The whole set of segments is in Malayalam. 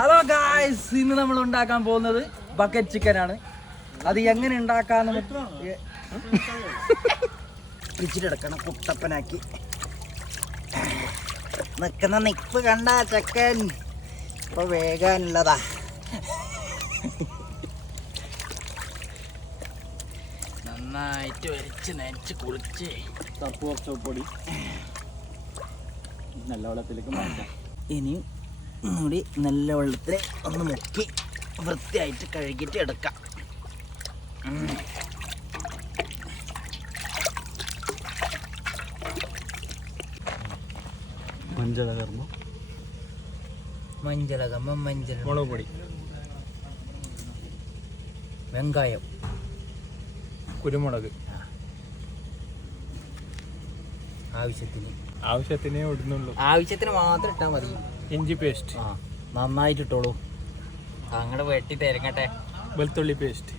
ഹലോ ഗായ്സ്, ഇന്ന് നമ്മൾ ഉണ്ടാക്കാൻ പോകുന്നത് ബക്കറ്റ് ചിക്കൻ ആണ്. അത് എങ്ങനെ ഉണ്ടാക്കാന്ന് പിടിച്ചിട്ടെടുക്കണം. കുട്ടപ്പനാക്കി നിൽക്കുന്ന നിപ്പ് കണ്ട ചിക്കൻ ഇപ്പൊ വേഗാനുള്ളതാ. നന്നായിട്ട് വലിച്ച് നനച്ച് കുളിച്ച് പൊടി നല്ല വെള്ളത്തിലേക്ക് മാറ്റാം. ഇനി കൂടി നല്ല വെള്ളത്തിൽ ഒന്ന് മുക്കി വൃത്തിയായിട്ട് കഴുകിയിട്ട് എടുക്കാം. മഞ്ഞളകമ്മ മഞ്ഞൾ, മുളക് പൊടി, വെങ്കായം, കുരുമുളക് ആവശ്യത്തിനേ ഇടുന്നുള്ളൂ. ആവശ്യത്തിന് മാത്രം ഇട്ടാൽ മതി. ഇഞ്ചി പേസ്റ്റ് നന്നായിട്ട് ഇട്ടോളൂ. അങ്ങടെ വെട്ടി തരങ്ങട്ടെ. വെളുത്തുള്ളി പേസ്റ്റ്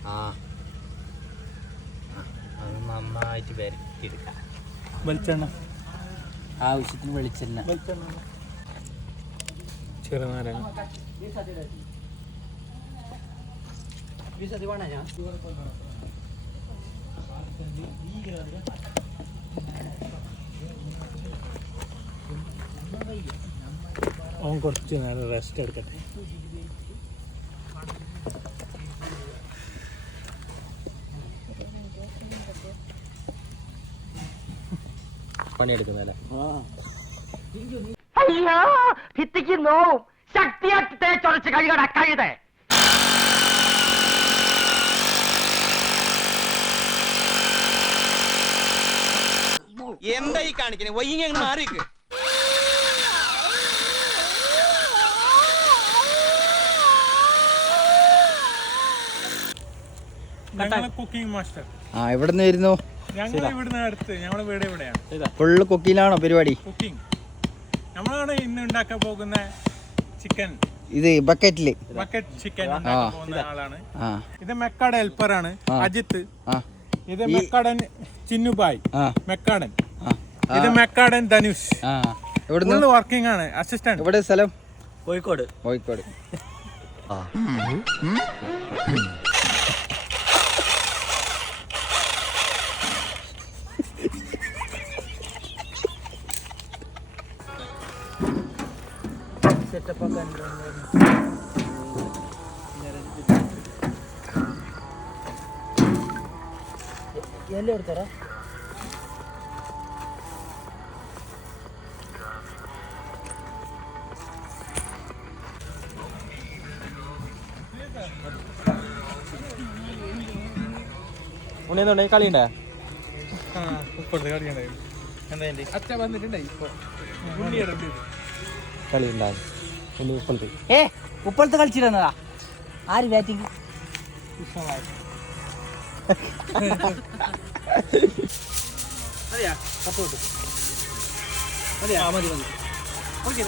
അത് നന്നായിട്ട് വരട്ടിയെടുക്കാം. വെളിച്ചെണ്ണ ആവശ്യത്തിന് വെളിച്ചെണ്ണ, ചെറുനാരങ്ങ, അവൻ കുറച്ച് നേരം റെസ്റ്റ് എടുക്കട്ടെ. പണിയെടുക്കുന്നല്ലേ? അയ്യോ, ഭിത്തിക്ക് നോവും. ശക്തിയാക്കി തേച്ചൊരച്ച് കഴുകട കഴുത. എന്താ ഈ കാണിക്കണേ? വൈകി അങ്ങ് മാറിക്ക്. കുക്കിംഗ് മാസ്റ്റർ എവിടെ നിന്ന് വരുന്നു? ഞങ്ങൾ ഇവിടുന്ന് അടുത്ത്. ഞങ്ങളെ വീട് എവിടെയാണ്? ഫുള്ള് കുക്കിങ്ങിലാണോ പരിപാടി? കുക്കിംഗ്. നമ്മളാണ് ഇന്ന് ഉണ്ടാക്കാൻ പോകുന്ന ചിക്കൻ. ഇത് ബക്കറ്റ് ചിക്കൻ ഉണ്ടാക്കാൻ പോകുന്ന ആളാണ്. ഇത് മെക്കാടൻ ഹെൽപ്പറാണ് അജിത്ത്. ഇത് മെക്കാടൻ ചിന്നുബായ്. മെക്കാടൻ. ഇത് മെക്കാടൻ ധനുഷ്. വർക്കിംഗ് ആണ്, അസിസ്റ്റന്റ്. ഇവിടെ സ്ഥലം കോഴിക്കോട്. കോഴിക്കോട്. സെറ്റപ്പ് ഒക്കെ എല്ലാം എടുത്തരാ. ഉണ്ണിയെന്നുണ്ടെ കളിയുണ്ടോ? ഇപ്പോഴത്തെ കളിയുണ്ടായി. എന്താ അച്ഛൻ വന്നിട്ടുണ്ടായി. ഇപ്പൊ കളിയുണ്ടാകും. ഉപ്പളത്ത് കളിച്ചിരുന്നതാ. ആര് ബാറ്റിംഗ്? മതിയാ? സപ്പോർട്ട് മതിയാ? മതി. ഓക്കെ,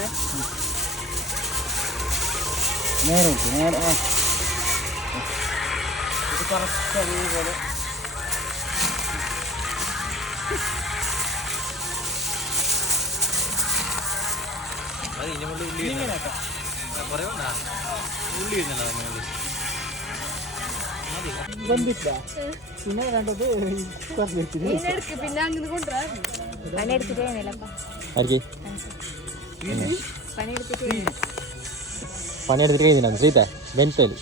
നേരെ നേരെ ഇത് കറക്റ്റ് അതേപോലെ. പിന്നെ വേണ്ടത് പണിയെടുത്തിട്ട് കഴിഞ്ഞാ ശ്രീത ബെൻസല്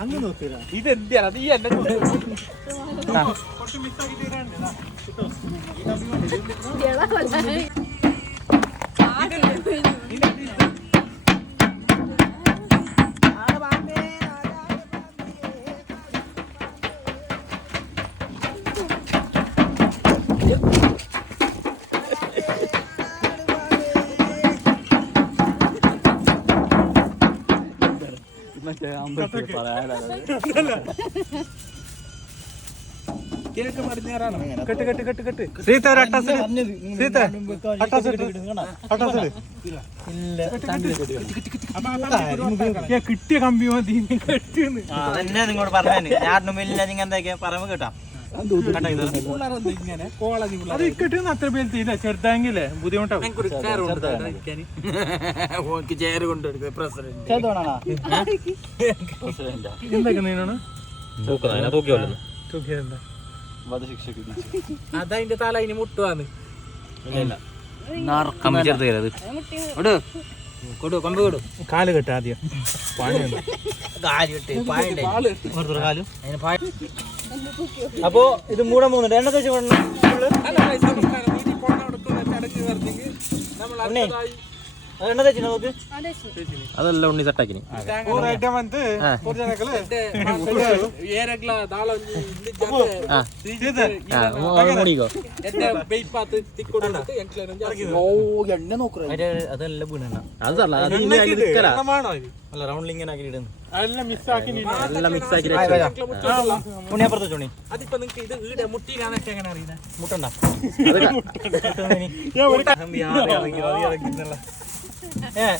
അങ്ങ് നോക്കുക. ഇതെന്താണ് നീ എന്നെ മറ്റേ അമ്പലത്തിൽ പറയാനാണ്. കേക്ക് മറിഞ്ഞേറാണ്. കെട്ട് കെട്ട് കെട്ട് കെട്ട്. ശ്രീത്ത ഒരു അട്ടാസില്. ശ്രീത്ത അട്ടാസില്. അട്ടാസില്. കിട്ടിയ കമ്പി മതി കെട്ടിന്ന്. അതന്നെ നിങ്ങളോട് പറഞ്ഞു. ഞാൻ മുമ്പിൽ എന്തൊക്കെയാ പറയുമ്പോ കേട്ടാ. ഇങ്ങനെ അത് കെട്ടുന്ന അത്ര പേര് ചെറുതാങ്കിലേ ബുദ്ധിമുട്ടാവും. ചേര് കൊണ്ടെടുക്കുക പ്രസിഡന്റ് എന്തൊക്കെ നീനാണ് അതതിന്റെ തല ഇനി മുട്ടുവാന്ന് കാല് കെട്ട ആദ്യം അപ്പൊ ഇത് മൂടാൻ പോകുന്നുണ്ട്. എണ്ണ തേച്ച് എണ്ണ തേച്ച് നോക്ക്. അതെല്ലാം ഉണ്ണി സെറ്റാക്കിനി മൂടിക്കോ അതെല്ലാം വീണെണ്ണ. അതല്ല അല്ല റൗണ്ടിൽ ഇങ്ങനെ ആക്കി ഇടുന്നു. എല്ലാം മിക്സാക്കി എല്ലാം മിക്സ് ആക്കി ഉണ്ണിയപ്പുറത്ത് ചുണി അതിപ്പോ നിങ്ങക്ക് ഇത് ഈടെ മുട്ടിയിലാന്നൊക്കെ എങ്ങനെ അറിയുന്നത്? മുട്ടണ്ട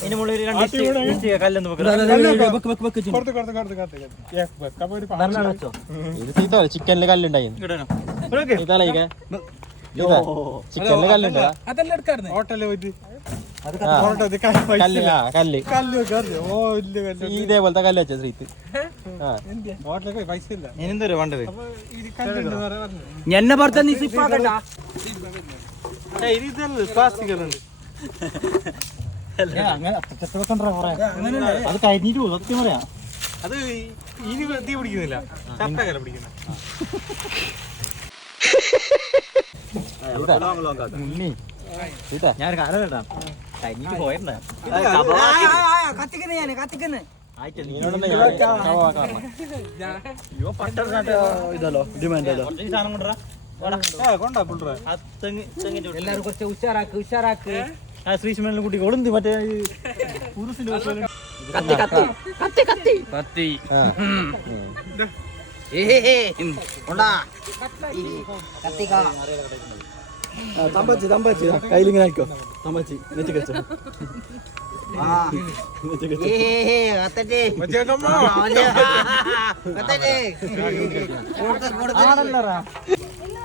ഇനി മുകളിൽ കല്ലൊന്ന് ചിക്കനില് കല്ലുണ്ടായി ചിക്കനില് കല്ലുണ്ട് അതെല്ലാം എടുക്കാറുണ്ട് ഹോട്ടലിൽ പോയിട്ട് കല്ല് ഇതേപോലത്തെ കല്ല് വെച്ച ശ്രീത്ത് ഹോട്ടലിൽ പൈസ ഇല്ല. ഇനെന്തോ വേണ്ടത് എന്നെ പുറത്ത് പ്ലാസ്റ്റിക് അത് കരിഞ്ഞിട്ട് പോകും. സത്യം പറയാം. അത് ഇനി തീ പിടിക്കുന്നില്ല, ചട്ടകല പിടിക്കുന്ന. ഞാൻ കാലം കേട്ടാ കരിഞ്ഞിട്ട് പോയിട്ടുണ്ട ഇതല്ലോ ഡിമാൻഡല്ലോ സാധനം കൊണ്ടുവരാ. എല്ലാരും കുറച്ച് ഉഷാറാക്ക് ഉഷാറാക്ക്. ശ്രീശുമേലിനെ കുട്ടി കൊളുന്തി മറ്റേ തമ്പച്ചി തമ്പച്ചി കയ്യിലിങ്ങനെ ആയിക്കോ. തമ്പച്ചി നെറ്റിക്കച്ചോ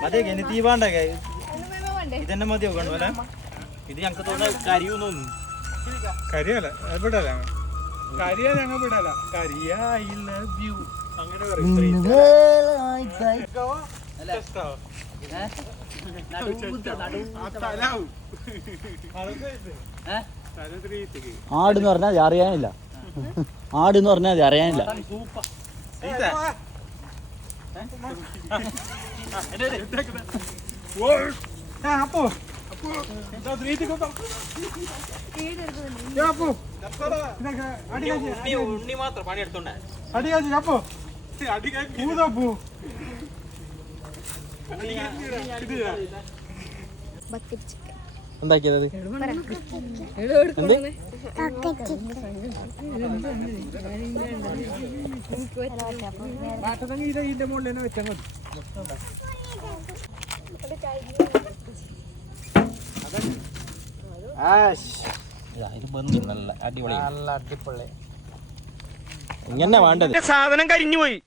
മതിയൊക്കെ ഇനി തീ വേണ്ട. ഇതെന്നെ മതിയോ കണ്ടു. ഇത് ഞങ്ങക്ക് തോന്നുന്ന കരിയും തോന്നുന്നു. കരിയല്ല വിടല, കരിയ ഞങ്ങൾ വിടല. കരിയ ഐ ലവ് യു അങ്ങനെ പറയും. ആടെന്ന് പറഞ്ഞാൽ അത് അറിയാനില്ല. ആടെന്ന് പറഞ്ഞാൽ അത് അറിയാനില്ല. അപ്പോ ഉണ്ണി മാത്രം പണിയെടുത്തോണ്ടേ അടികാച്ചി അപ്പോ പൂതപ്പൂ എന്താക്കിയത് ഇതിന്റെ മുകളിൽ തന്നെ വെച്ചാൽ മതി. നല്ല അടിപൊളി നല്ല അടിപൊളി ഇങ്ങനെ വേണ്ടത്. സാധനം കരിഞ്ഞുപോയി.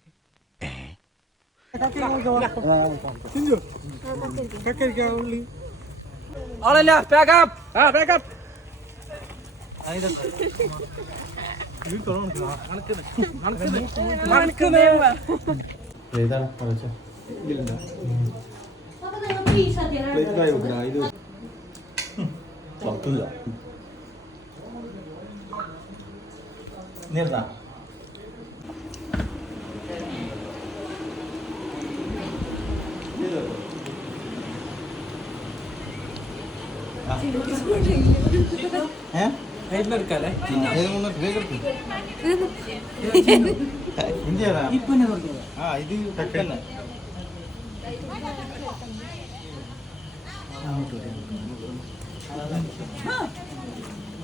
ആളല്ല പാക്കപ്പ്. ആ പാക്കപ്പ്. നിർത്താ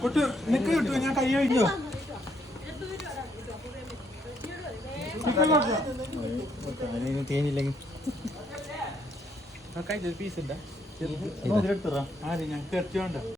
കൊട്ട് നിക്ക് കിട്ടുമോ? ഞാൻ കൈ കഴിക്കോ? തേഞ്ഞില്ലെങ്കിൽ കയ്യിലൊരു പീസ് ഉണ്ട് നോക്കിയെടുത്തറ ആര് ഞങ്ങൾക്ക് ഇറച്ചി വേണ്ട